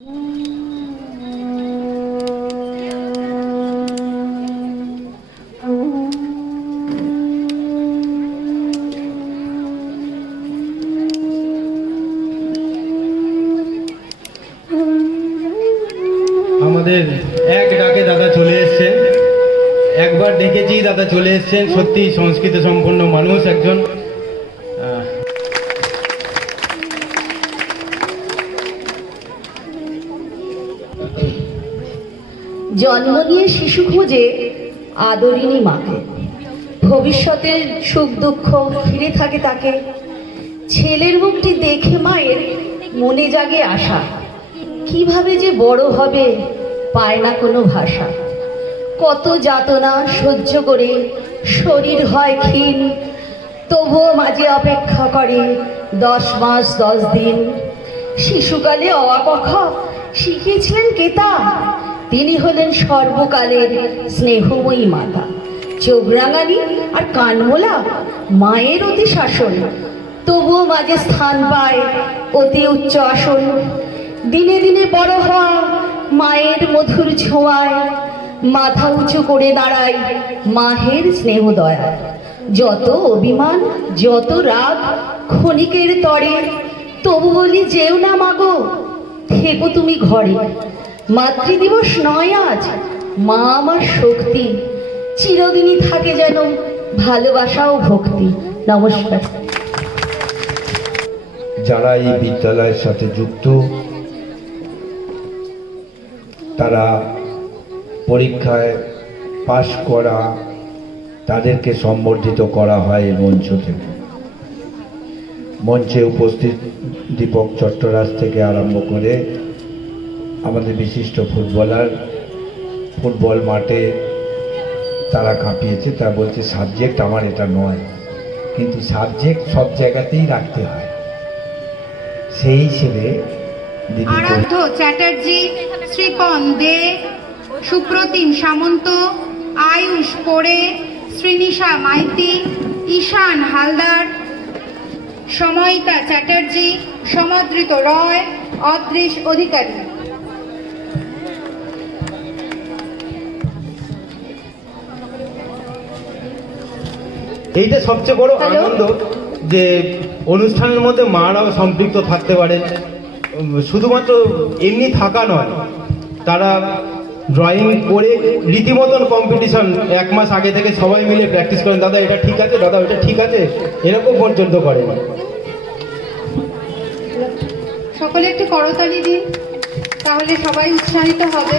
আমাদের এক ডাকে দাদা চলে এসছেন। একবার ডেকেছি দাদা চলে এসছেন। সত্যি সংস্কৃত সম্পন্ন মানুষ একজন। জন্ম নিয়ে শিশু খোঁজে আদরিনী মাকে। ভবিষ্যতের সুখ দুঃখ ঘিরে থাকে তাকে। ছেলের মুখটি দেখে মায়ের মনে জাগে আশা। কীভাবে যে বড় হবে পায় না কোনো ভাষা। কত যাতনা সহ্য করে শরীর হয় ক্ষীণ, তবুও মাঝে অপেক্ষা করে দশ মাস, দশ দিন। শিশুকালে অওয়াকখা শিখিয়েছিলেন কেতা তিনি হলেন সর্বকালের স্নেহময়ী মাতা। চোখ রাঙানি আর কানমোলা মায়ের অতি শাসন তবুও মাঝে স্থান পায় অতি উচ্চ আসন। দিনে দিনে বড় হওয়া মায়ের মধুর ছোঁয়ায় মাথা উঁচু করে দাঁড়ায় মাহের স্নেহ দয়া যত অভিমান, যত রাগ ক্ষণিকের তরে, তবু বলি যেও না মাগো থেকো তুমি ঘরে। মাতৃদিবস নয় আজ। মা আমার শক্তি। চিরদিনই থাকে যেন ভালোবাসা ও ভক্তি। নমস্কার। যারা এই বিদ্যালয়ের সাথে যুক্ত, তারা পরীক্ষায় পাশ করা তাদেরকে সম্বর্ধিত করা হয় এই মঞ্চ থেকে। মঞ্চে উপস্থিত দীপক চট্টরাজ থেকে আরম্ভ করে আমাদের বিশিষ্ট ফুটবলার, ফুটবল মাঠে তারা কাঁপিয়েছে তা বলছে সাবজেক্ট আমার এটা নয়। কিন্তু সাবজেক্ট সব জায়গাতেই রাখতে হয়। সেই হিসেবে চ্যাটার্জি, শ্রীপন দে, সুপ্রতিম সামন্ত, আয়ুষ পোড়ে, শ্রীনিশা মাইতি, ঈশান হালদার, সময়িতা চ্যাটার্জি সমাদৃত রয়, অদৃশ অধিকারী। এইটা সবচেয়ে বড় আনন্দ যে অনুষ্ঠানের মধ্যে মারাও সম্পৃক্ত থাকতে পারে। শুধুমাত্র এমনি থাকা নয় তারা ড্রয়িং করে রীতিমতন কম্পিটিশন এক মাস আগে থেকে সবাই মিলে প্র্যাকটিস করেন দাদা এটা ঠিক আছে? দাদা ওটা ঠিক আছে? এরকম পর্যন্ত করেন সকলে একটি করতালি দিন তাহলে সবাই উৎসাহিত হবে।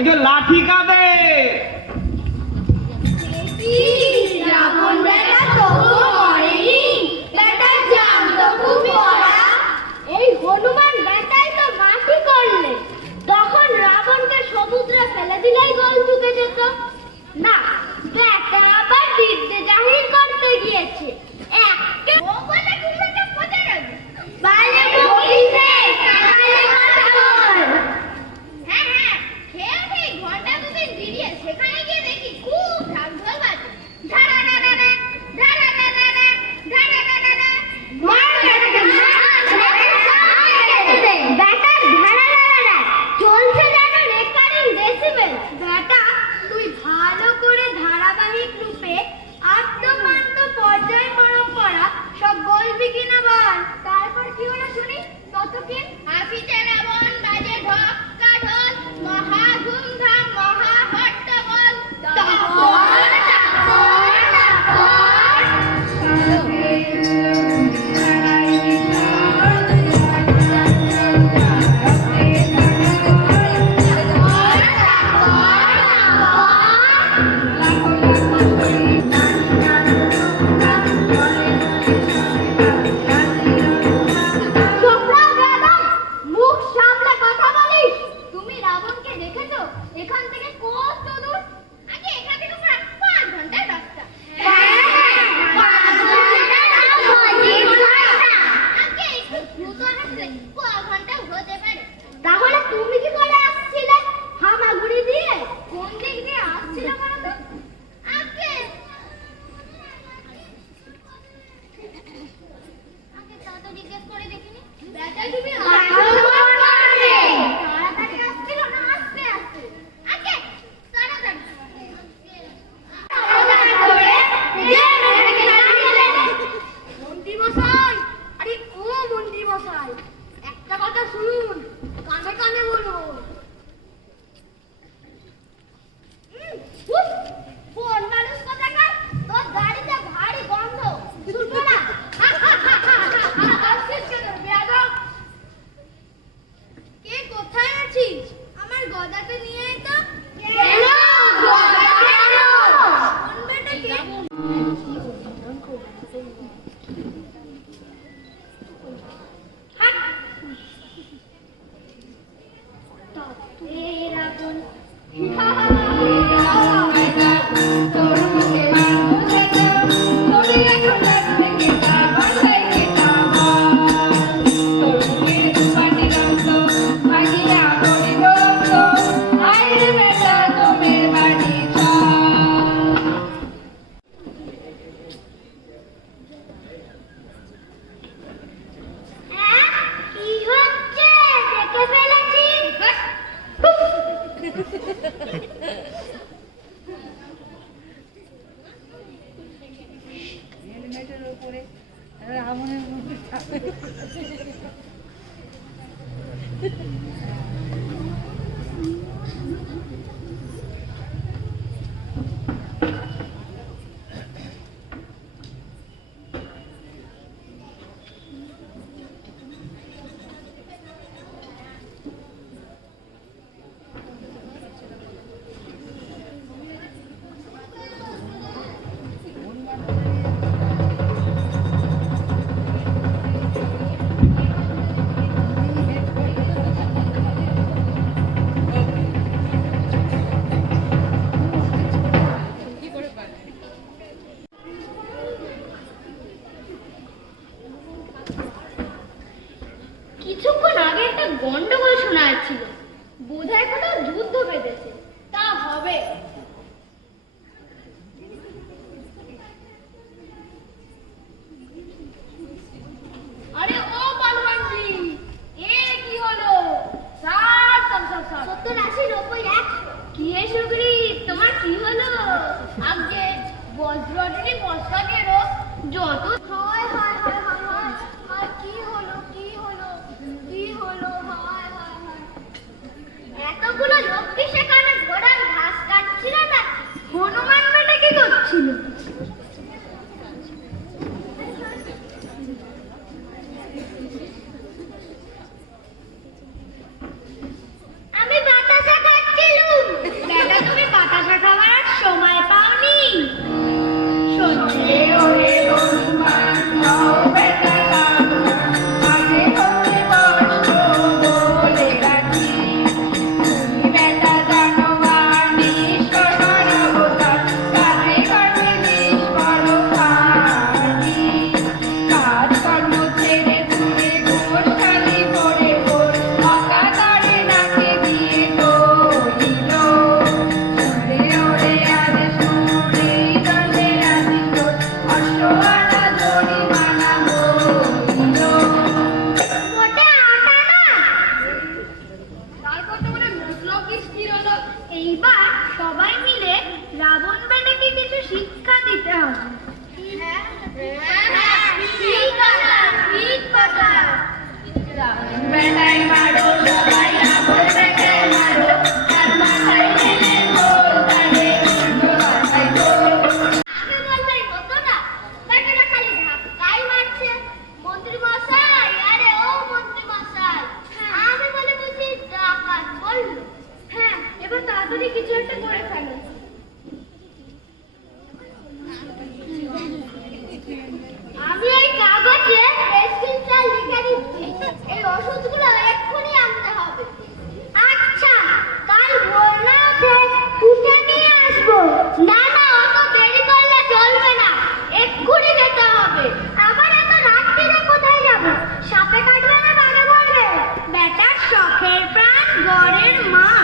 जो लाठी का wanted my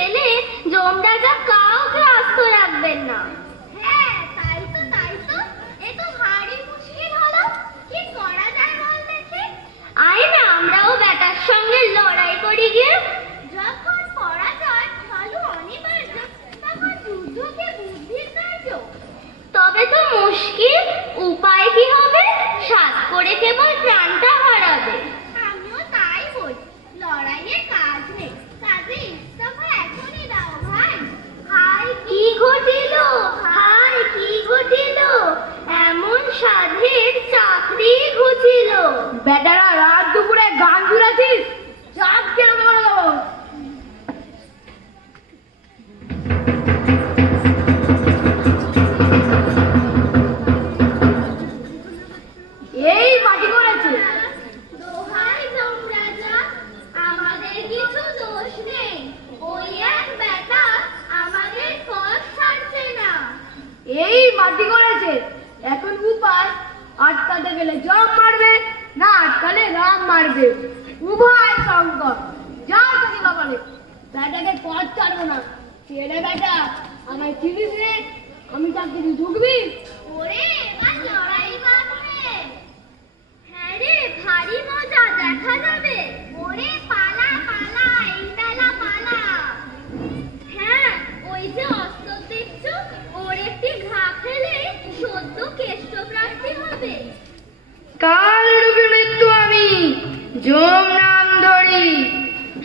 গেলে জমরাজা কাউকে আস্ত রাখবেন না। লড়াই করি গিয়ে। তবে তো মুশকিল উপায় কি হবে? সাত করে কেবল প্রাণটা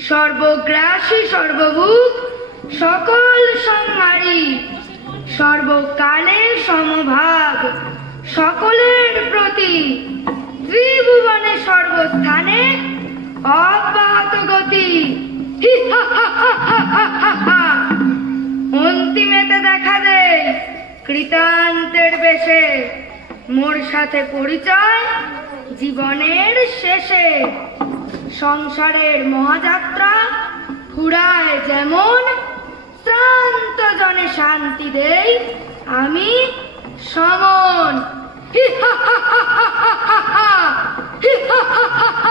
সর্বগ্রাসী, সর্বভূত, সকল সংহারী সর্বকালের সমভাগ, সকলের প্রতি ত্রিভুবনে সর্বস্থানে অব্যাহত গতি। অন্তিমেতে দেখা দেয় কৃতান্তের বেশে। মোর সাথে পরিচয় জীবনের শেষে। সংসারের মহাযাত্রা ফুরায় যেমন শ্রান্ত জনে শান্তি দেই, আমি সমন। হি হা হা হা হা হা হা হা হা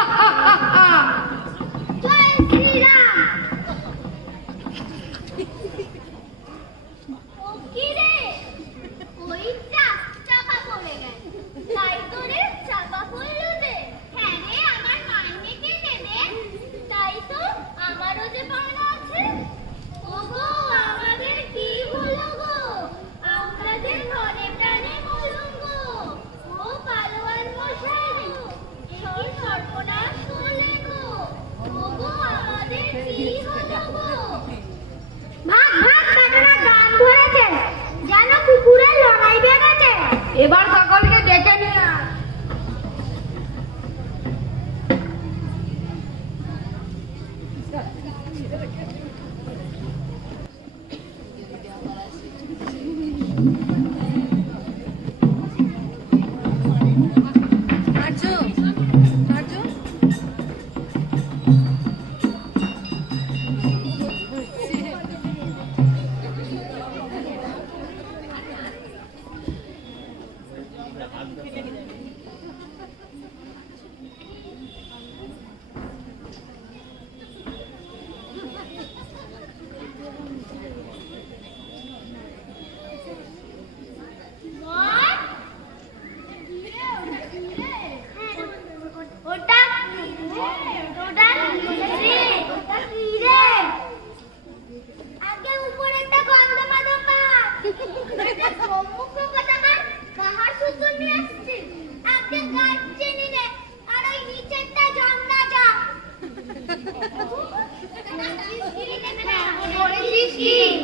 এবার Kiki.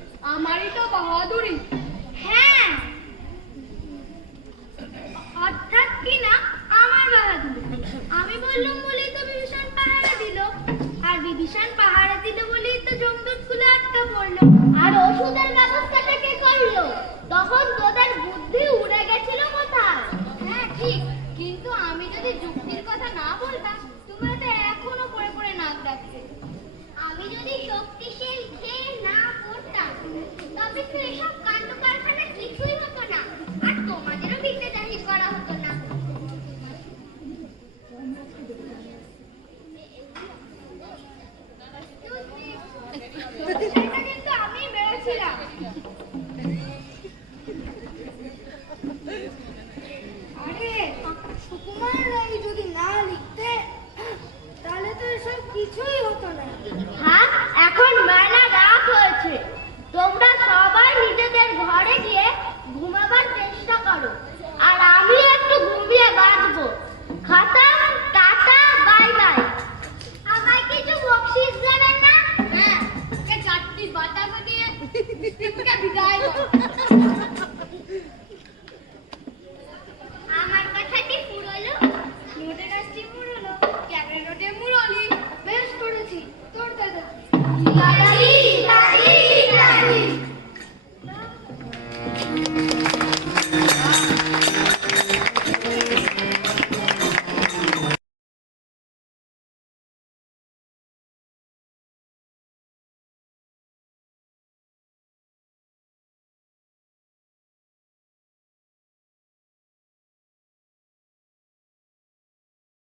আমারই তো বাহাদুরি। হ্যাঁ। অর্থাৎ কি না, আমার বাহাদুরি। আমি বললাম বলেই তো বিভীষণ পাহারা দিল। আর বিভীষণ পাহারা দিল বলেই তো জমদুতগুলো আটকা পড়ল। আর ওষুধের ব্যবস্থাটা কে করল? তখন তোদের